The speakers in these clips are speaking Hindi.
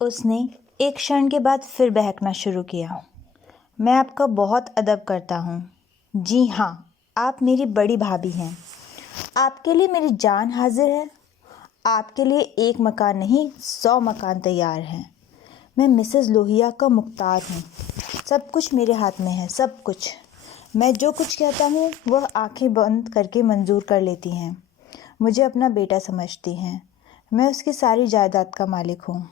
उसने एक क्षण के बाद फिर बहकना शुरू किया। मैं आपका बहुत अदब करता हूँ। जी हाँ, आप मेरी बड़ी भाभी हैं। आपके लिए मेरी जान हाजिर है। आपके लिए एक मकान नहीं 100 मकान तैयार हैं। मैं मिसेस लोहिया का मुख्तार हूँ। सब कुछ मेरे हाथ में है, सब कुछ। मैं जो कुछ कहता हूँ वह आंखें बंद करके मंजूर कर लेती हैं। मुझे अपना बेटा समझती हैं। मैं उसकी सारी जायदाद का मालिक हूँ।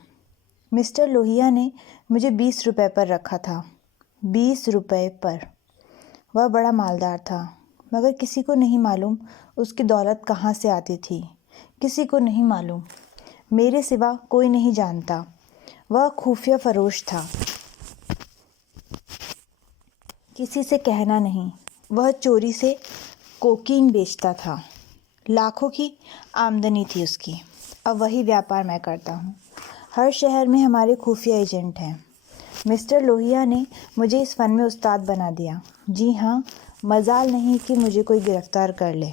मिस्टर लोहिया ने मुझे 20 रुपये पर रखा था। 20 रुपये पर। वह बड़ा मालदार था, मगर किसी को नहीं मालूम उसकी दौलत कहाँ से आती थी। किसी को नहीं मालूम, मेरे सिवा कोई नहीं जानता। वह खुफिया फरोश था। किसी से कहना नहीं। वह चोरी से कोकीन बेचता था। लाखों की आमदनी थी उसकी। अब वही व्यापार मैं करता हूँ। हर शहर में हमारे खुफिया एजेंट हैं। मिस्टर लोहिया ने मुझे इस फ़न में उस्ताद बना दिया। जी हाँ, मजाल नहीं कि मुझे कोई गिरफ्तार कर ले।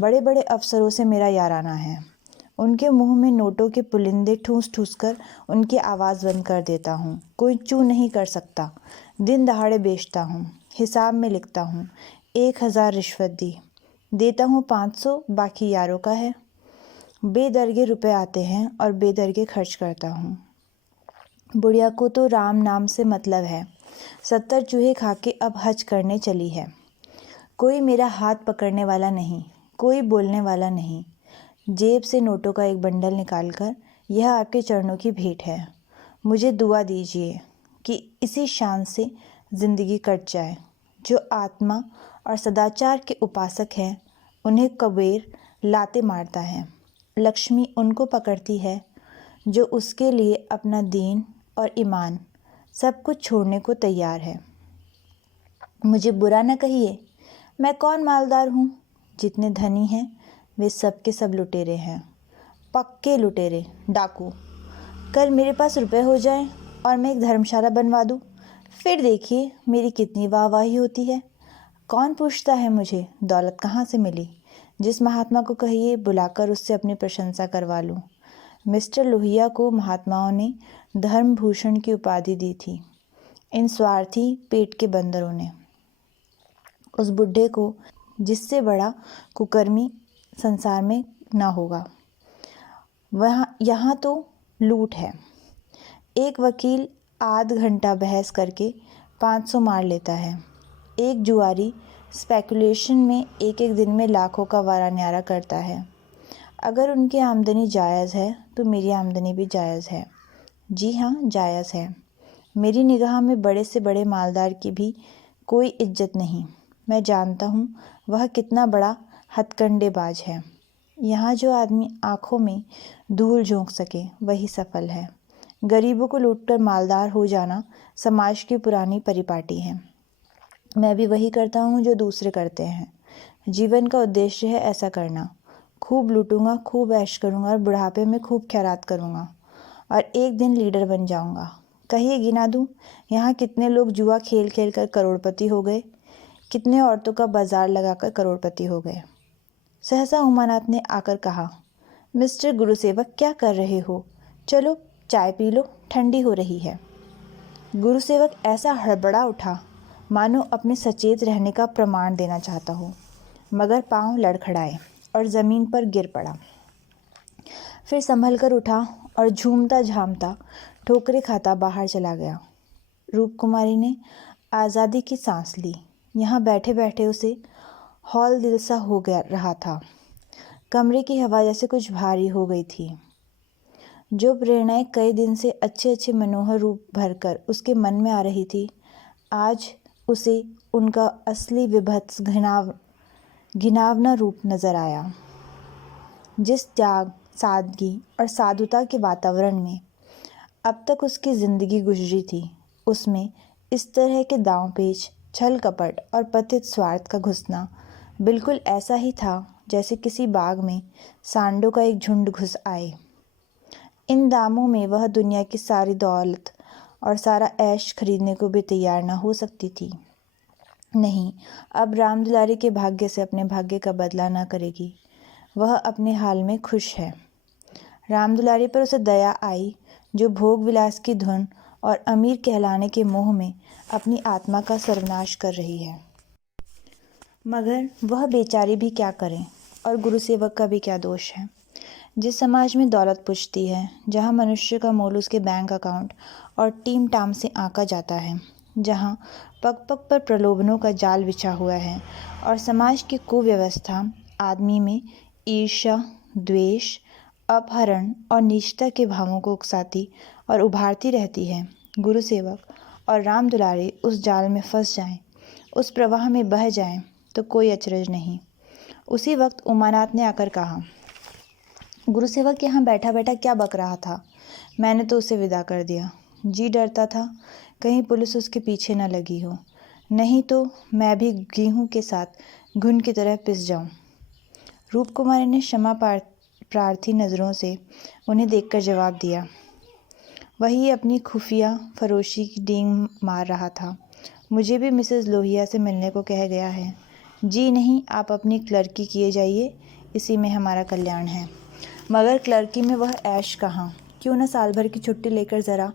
बड़े बड़े अफसरों से मेरा याराना है। उनके मुंह में नोटों के पुलिंदे ठूस ठूस कर उनकी आवाज़ बंद कर देता हूँ। कोई चू नहीं कर सकता। दिन दहाड़े बेचता हूँ, हिसाब में लिखता हूँ। 1000 रिश्वत दी, देता हूँ 500, बाकी यारों का है। बेदर्गे रुपए आते हैं और बेदर्गे खर्च करता हूँ। बुढ़िया को तो राम नाम से मतलब है। 70 चूहे खा के अब हज करने चली है। कोई मेरा हाथ पकड़ने वाला नहीं, कोई बोलने वाला नहीं। जेब से नोटों का एक बंडल निकालकर, यह आपके चरणों की भेंट है। मुझे दुआ दीजिए कि इसी शान से ज़िंदगी कट जाए। जो आत्मा और सदाचार के उपासक हैं, उन्हें कबीर लाते मारता है। लक्ष्मी उनको पकड़ती है जो उसके लिए अपना दीन और ईमान सब कुछ छोड़ने को तैयार है। मुझे बुरा न कहिए, मैं कौन मालदार हूँ। जितने धनी हैं वे सब के सब लुटेरे हैं, पक्के लुटेरे, डाकू। कल मेरे पास रुपए हो जाएं और मैं एक धर्मशाला बनवा दूँ, फिर देखिए मेरी कितनी वाहवाही होती है। कौन पूछता है मुझे दौलत कहाँ से मिली। जिस महात्मा को कहिए बुलाकर उससे अपनी प्रशंसा करवा लूँ। मिस्टर लोहिया को महात्माओं ने धर्म भूषण की उपाधि दी थी, इन स्वार्थी पेट के बंदरों ने। उस बुढ़े को जिससे बड़ा कुकर्मी संसार में ना होगा। यहाँ तो लूट है। एक वकील आध घंटा बहस करके 500 मार लेता है। एक जुआरी स्पेकुलेशन में एक एक दिन में लाखों का वारा न्यारा करता है। अगर उनकी आमदनी जायज़ है तो मेरी आमदनी भी जायज़ है। जी हाँ, जायज़ है। मेरी निगाह में बड़े से बड़े मालदार की भी कोई इज्जत नहीं। मैं जानता हूँ वह कितना बड़ा हथकंडेबाज है। यहाँ जो आदमी आँखों में धूल झोंक सके वही सफल है। गरीबों को लूटकर मालदार हो जाना समाज की पुरानी परिपाटी है। मैं भी वही करता हूँ जो दूसरे करते हैं। जीवन का उद्देश्य है ऐसा करना। खूब लूटूंगा, खूब ऐश करूँगा और बुढ़ापे में खूब खैरात करूँगा और एक दिन लीडर बन जाऊँगा। कहिए गिना दूँ यहाँ कितने लोग जुआ खेल खेल कर करोड़पति हो गए, कितने औरतों का बाजार लगाकर करोड़पति हो गए। सहसा उमानाथ ने आकर कहा, मिस्टर गुरुसेवक क्या कर रहे हो? चलो चाय पी लो, ठंडी हो रही है। गुरुसेवक ऐसा हड़बड़ा उठा मानो अपने सचेत रहने का प्रमाण देना चाहता हो, मगर पांव लड़खड़ाए और ज़मीन पर गिर पड़ा। फिर संभल कर उठा और झूमता झामता ठोकरे खाता बाहर चला गया। रूपकुमारी ने आज़ादी की सांस ली। यहाँ बैठे बैठे उसे हौल दिल सा हो गया रहा था। कमरे की हवा जैसे कुछ भारी हो गई थी। जो प्रेरणाएं कई दिन से अच्छे अच्छे मनोहर रूप भरकर उसके मन में आ रही थी, आज उसे उनका असली विभत्स घिनावना रूप नजर आया। जिस त्याग, सादगी और साधुता के वातावरण में अब तक उसकी ज़िंदगी गुजरी थी, उसमें इस तरह के दांव पेच, छल कपट और पतित स्वार्थ का घुसना बिल्कुल ऐसा ही था जैसे किसी बाग में सांडों का एक झुंड घुस आए। इन दामों में वह दुनिया की सारी दौलत और सारा ऐश खरीदने को भी तैयार न हो सकती थी। नहीं, अब रामदुलारी के भाग्य से अपने भाग्य का बदला न करेगी। वह अपने हाल में खुश है। रामदुलारी पर उसे दया आई जो भोग विलास की धुन और अमीर कहलाने के मोह में अपनी आत्मा का सर्वनाश कर रही है। मगर वह बेचारी भी क्या करें, और गुरु सेवक का भी क्या दोष है। जिस समाज में दौलत पुछती है, जहाँ मनुष्य का मोल उसके बैंक अकाउंट और टीम टाम से आंका जाता है, जहाँ पग पग पर प्रलोभनों का जाल बिछा हुआ है और समाज की कुव्यवस्था आदमी में ईर्ष्या, द्वेष, अपहरण और नीचता के भावों को उकसाती और उभारती रहती है, गुरु सेवक और राम दुलारे उस जाल में फंस जाएं, उस प्रवाह में बह जाएं, तो कोई अचरज नहीं। उसी वक्त उमानाथ ने आकर कहा, गुरु सेवक यहाँ बैठा बैठा क्या बक रहा था। मैंने तो उसे विदा कर दिया। जी डरता था कहीं पुलिस उसके पीछे न लगी हो, नहीं तो मैं भी गेहूं के साथ घुन की तरह पिस जाऊं। रूप कुमारी ने क्षमा प्रार्थी नज़रों से उन्हें देखकर जवाब दिया। वही अपनी खुफिया फरोशी की डींग मार रहा था। मुझे भी मिसेस लोहिया से मिलने को कह गया है। जी नहीं, आप अपनी क्लर्की किए जाइए, इसी में हमारा कल्याण है। मगर क्लर्की में वह ऐश कहाँ। क्यों न साल भर की छुट्टी लेकर ज़रा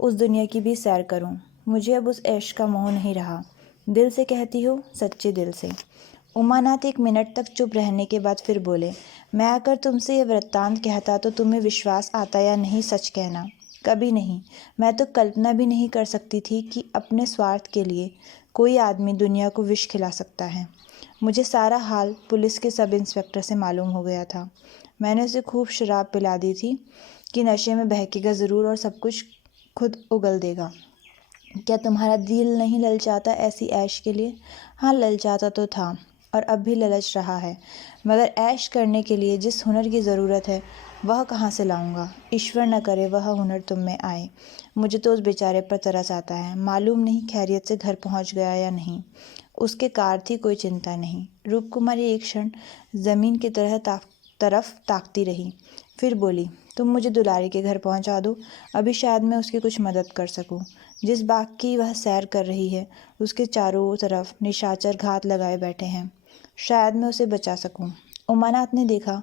उस दुनिया की भी सैर करूं। मुझे अब उस ऐश का मोह नहीं रहा। दिल से कहती हो, सच्चे दिल से। उमानाथ एक मिनट तक चुप रहने के बाद फिर बोले, मैं अगर तुमसे यह वृत्तांत कहता तो तुम्हें विश्वास आता या नहीं, सच कहना। कभी नहीं। मैं तो कल्पना भी नहीं कर सकती थी कि अपने स्वार्थ के लिए कोई आदमी दुनिया को विष खिला सकता है। मुझे सारा हाल पुलिस के सब इंस्पेक्टर से मालूम हो गया था। मैंने उसे खूब शराब पिला दी थी कि नशे में बहकेगा ज़रूर और सब कुछ खुद उगल देगा। क्या तुम्हारा दिल नहीं ललचाता ऐसी ऐश के लिए? हाँ, ललचाता तो था और अब भी ललच रहा है, मगर ऐश करने के लिए जिस हुनर की ज़रूरत है वह कहाँ से लाऊंगा। ईश्वर न करे वह हुनर तुम में आए। मुझे तो उस बेचारे पर तरस आता है। मालूम नहीं खैरियत से घर पहुँच गया या नहीं। उसके कार थी, कोई चिंता नहीं। रूप कुमारी एक क्षण ज़मीन की तरफ ताकती रही, फिर बोली, तुम मुझे दुलारी के घर पहुंचा दो। अभी शायद मैं उसकी कुछ मदद कर सकूं। जिस बाग की वह सैर कर रही है उसके चारों तरफ निशाचर घात लगाए बैठे हैं। शायद मैं उसे बचा सकूं। उमानाथ ने देखा